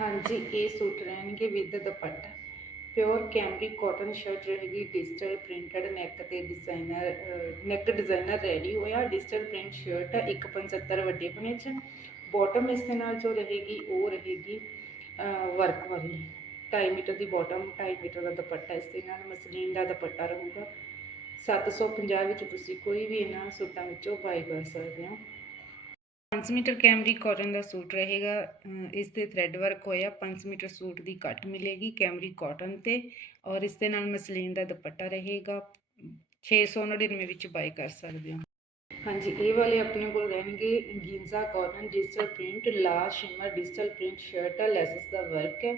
ਹਾਂਜੀ, ਇਹ ਸੂਟ ਰਹਿਣਗੇ with dupatta. Pure cambric cotton shirt ਰਹੇਗੀ ਡਿਜੀਟਲ ਪ੍ਰਿੰਟਡ ਨੈਕ ਤੇ ਡਿਜ਼ਾਈਨਰ ਨੈਕ ਡਿਜ਼ਾਈਨਰ ਰੈਡੀ ਹੋਇਆ। ਡਿਜੀਟਲ ਪ੍ਰਿੰਟ ਸ਼ਰਟ ਹੈ 175 ਵੱਡੇ ਪਨੇ ਚ। ਬਾਟਮ ਇਸ ਦੇ ਨਾਲ ਜੋ ਰਹੇਗੀ, ਉਹ ਰਹੇਗੀ ਵਰਕ ਵਾਲੀ। 2.5 ਮੀਟਰ ਦੀ ਬਾਟਮ 2.5 ਮੀਟਰ ਦਾ ਦੁਪੱਟਾ ਇਸ ਦੇ ਨਾਲ। ਮਸਲੀਨ ਦਾ ਦੁਪੱਟਾ ਰਹੂਗਾ। 750 ਵਿੱਚ ਤੁਸੀਂ ਕੋਈ ਵੀ ਇਹਨਾਂ ਸੂਟਾਂ ਵਿੱਚੋਂ ਬਾਈ ਕਰ ਸਕਦੇ ਹੋ। 5 ਮੀਟਰ ਕੈਮਰੀ ਕਾਟਨ ਦਾ ਸੂਟ ਰਹੇਗਾ ਇਸ ਤੇ ਥ੍ਰੈਡ ਵਰਕ ਹੋਇਆ 5 ਮੀਟਰ ਸੂਟ ਦੀ ਕੱਟ ਮਿਲੇਗੀ ਕੈਮਰੀ ਕਾਟਨ ਤੇ ਔਰ ਇਸ ਦੇ ਨਾਲ ਮਸਲੀਨ ਦਾ ਦੁਪੱਟਾ ਰਹੇਗਾ 699 ਵਿੱਚ ਬਾਈ ਕਰ ਸਕਦੇ ਹੋ। ਹਾਂਜੀ, ਇਹ ਵਾਲੇ ਆਪਣੇ ਕੋਲ ਰਹਿਣਗੇ ਗਿੰਜ਼ਾ ਕਾਟਨ ਡਿਜੀਟਲ ਪ੍ਰਿੰਟ ਲਾ ਸ਼ਿਮਰ ਡਿਜੀਟਲ ਪ੍ਰਿੰਟ ਸ਼ਰਟ ਹੈ ਲੈਸਸ ਦਾ ਵਰਕ ਹੈ।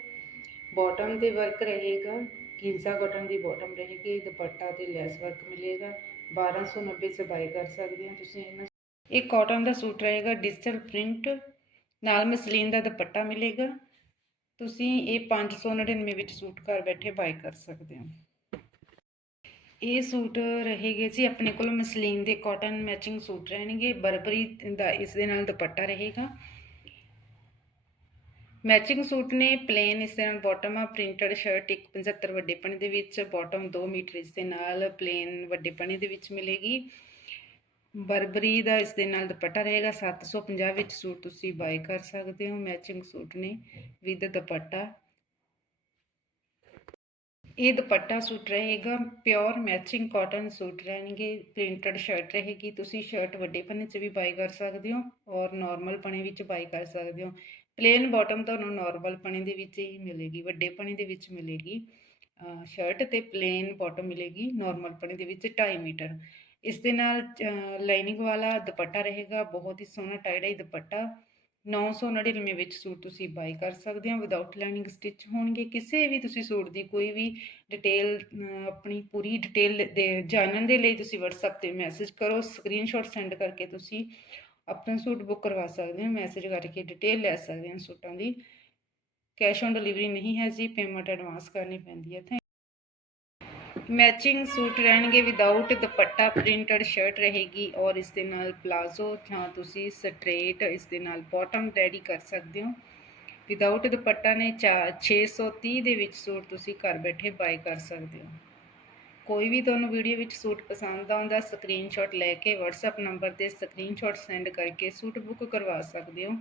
ਬਾਟਮ ਤੇ ਵਰਕ ਰਹੇਗਾ ਗਿੰਜ਼ਾ ਕਾਟਨ ਦੀ ਬਾਟਮ ਰਹੇਗੀ, ਦੁਪੱਟਾ ਤੇ ਲੈਸ ਵਰਕ ਮਿਲੇਗਾ। 1290 ਚ ਬਾਈ ਕਰ ਸਕਦੇ ਹੋ ਤੁਸੀਂ ਇਹਨਾਂ ਇਹ ਕਾਟਨ ਦਾ ਸੂਟ ਰਹੇਗਾ ਡਿਜੀਟਲ ਪ੍ਰਿੰਟ ਨਾਲ ਮਸਲੀਨ ਦਾ ਦੁਪੱਟਾ ਮਿਲੇਗਾ। ਤੁਸੀਂ ਇਹ 599 ਵਿੱਚ ਸੂਟ ਘਰ ਬੈਠੇ ਬਾਈ ਕਰ ਸਕਦੇ ਹੋ। ਇਹ ਸੂਟ ਰਹੇਗੇ ਜੀ ਆਪਣੇ ਕੋਲ ਮਸਲੀਨ ਦੇ ਕਾਟਨ ਮੈਚਿੰਗ ਸੂਟ ਰਹਿਣਗੇ। ਬਰਬਰੀ ਦਾ ਇਸ ਦੇ ਨਾਲ ਦੁਪੱਟਾ ਰਹੇਗਾ। ਮੈਚਿੰਗ ਸੂਟ ਨੇ ਪਲੇਨ ਇਸ ਦੇ ਨਾਲ ਬਾਟਮ ਆ ਪ੍ਰਿੰਟਡ ਸ਼ਰਟ 175 ਵੱਡੇ ਪਣੇ ਦੇ ਵਿੱਚ ਬਾਟਮ 2 ਮੀਟਰ ਇਸ ਦੇ ਨਾਲ ਪਲੇਨ ਵੱਡੇ ਪਣੇ ਦੇ ਵਿੱਚ ਮਿਲੇਗੀ। ਬਰਬਰੀ ਦਾ ਇਸ ਦੇ ਨਾਲ ਦੁਪੱਟਾ ਰਹੇਗਾ। 750 ਵਿੱਚ ਸੂਟ ਤੁਸੀਂ ਬਾਈ ਕਰ ਸਕਦੇ ਹੋ। ਮੈਚਿੰਗ ਸੂਟ ਨੇ ਵਿਦ ਦੁਪੱਟਾ। ਇਹ ਦੁਪੱਟਾ ਸੂਟ ਰਹੇਗਾ। ਪਿਓਰ ਮੈਚਿੰਗ ਕਾਟਨ ਸੂਟ ਰਹਿਣਗੇ। ਪ੍ਰਿੰਟਡ ਸ਼ਰਟ ਰਹੇਗੀ। ਤੁਸੀਂ ਸ਼ਰਟ ਵੱਡੇ ਪੰਨੇ 'ਚ ਵੀ ਬਾਈ ਕਰ ਸਕਦੇ ਹੋ ਔਰ ਨਾਰਮਲ ਪਣੇ ਵਿੱਚ ਬਾਈ ਕਰ ਸਕਦੇ ਹੋ। ਪਲੇਨ ਬਾਟਮ ਤੁਹਾਨੂੰ ਨਾਰਮਲ ਪਣੇ ਦੇ ਵਿੱਚ ਹੀ ਮਿਲੇਗੀ। ਵੱਡੇ ਪਣੇ ਦੇ ਵਿੱਚ ਮਿਲੇਗੀ। ਸ਼ਰਟ ਤੇ ਪਲੇਨ ਬਾਟਮ ਮਿਲੇਗੀ। ਨਾਰਮਲ ਪਣੇ ਦੇ ਵਿੱਚ 2.5 ਮੀਟਰ। ਇਸ ਦੇ ਨਾਲ ਲਾਈਨਿੰਗ ਵਾਲਾ ਦੁਪੱਟਾ ਰਹੇਗਾ, ਬਹੁਤ ਹੀ ਸੋਹਣਾ ਟਾਈਡਾਈ ਦੁਪੱਟਾ। 999 ਵਿੱਚ ਸੂਟ ਤੁਸੀਂ ਬਾਈ ਕਰ ਸਕਦੇ ਹੋ ਵਿਦਆਊਟ ਲਾਈਨਿੰਗ ਸਟਿਚ ਹੋਣਗੇ। ਕਿਸੇ ਵੀ ਤੁਸੀਂ ਸੂਟ ਦੀ ਕੋਈ ਵੀ ਡਿਟੇਲ ਆਪਣੀ ਪੂਰੀ ਡਿਟੇਲ ਦੇ, ਜਾਣਨ ਦੇ ਲਈ ਤੁਸੀਂ WhatsApp ਤੇ ਮੈਸੇਜ ਕਰੋ ਸਕਰੀਨਸ਼ਾਟ ਸੈਂਡ ਕਰਕੇ ਤੁਸੀਂ ਆਪਣਾ ਸੂਟ ਬੁੱਕ ਕਰਵਾ ਸਕਦੇ ਹੋ ਮੈਸੇਜ ਕਰਕੇ ਡਿਟੇਲ ਲੈ ਸਕਦੇ ਹੋ ਸੂਟਾਂ ਦੀ। ਕੈਸ਼ ਔਨ ਡਿਲੀਵਰੀ ਨਹੀਂ ਹੈ ਜੀ ਪੇਮੈਂਟ ਐਡਵਾਂਸ ਕਰਨੀ ਪੈਂਦੀ ਹੈ। ਮੈਚਿੰਗ ਸੂਟ ਰਹਿਣਗੇ ਵਿਦਆਊਟ ਦੁਪੱਟਾ ਪ੍ਰਿੰਟਡ ਸ਼ਰਟ ਰਹੇਗੀ ਔਰ ਇਸ ਦੇ ਨਾਲ ਪਲਾਜ਼ੋ ਜਾਂ ਤੁਸੀਂ ਸਟ੍ਰੇਟ ਇਸ ਦੇ ਨਾਲ ਬਾਟਮ ਰੈਡੀ ਕਰ ਸਕਦੇ ਹੋ। ਵਿਦਆਊਟ ਦੁਪੱਟਾ ਨੇ 630 ਦੇ ਵਿੱਚ ਸੂਟ ਤੁਸੀਂ ਘਰ ਬੈਠੇ ਬਾਈ ਕਰ ਸਕਦੇ ਹੋ। ਕੋਈ ਵੀ ਤੁਹਾਨੂੰ ਵੀਡੀਓ ਵਿੱਚ ਸੂਟ ਪਸੰਦ ਆਉਂਦਾ ਸਕਰੀਨਸ਼ਾਟ ਲੈ ਕੇ WhatsApp ਨੰਬਰ ਤੇ ਸਕਰੀਨਸ਼ਾਟ ਸੈਂਡ ਕਰਕੇ ਸੂਟ ਬੁੱਕ ਕਰਵਾ ਸਕਦੇ ਹੋ।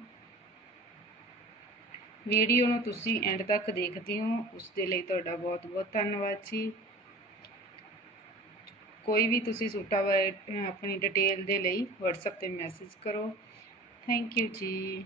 ਵੀਡੀਓ ਨੂੰ ਤੁਸੀਂ ਐਂਡ ਤੱਕ ਦੇਖਦੇ ਹੋ। ਉਸ ਦੇ ਲਈ ਤੁਹਾਡਾ ਬਹੁਤ ਬਹੁਤ ਧੰਨਵਾਦ ਜੀ। ਕੋਈ ਵੀ ਤੁਸੀਂ ਸੂਟਾਂ ਬਾਰੇ ਆਪਣੀ ਡਿਟੇਲ ਦੇ ਲਈ WhatsApp ਤੇ ਮੈਸੇਜ ਕਰੋ। ਥੈਂਕ ਯੂ ਜੀ।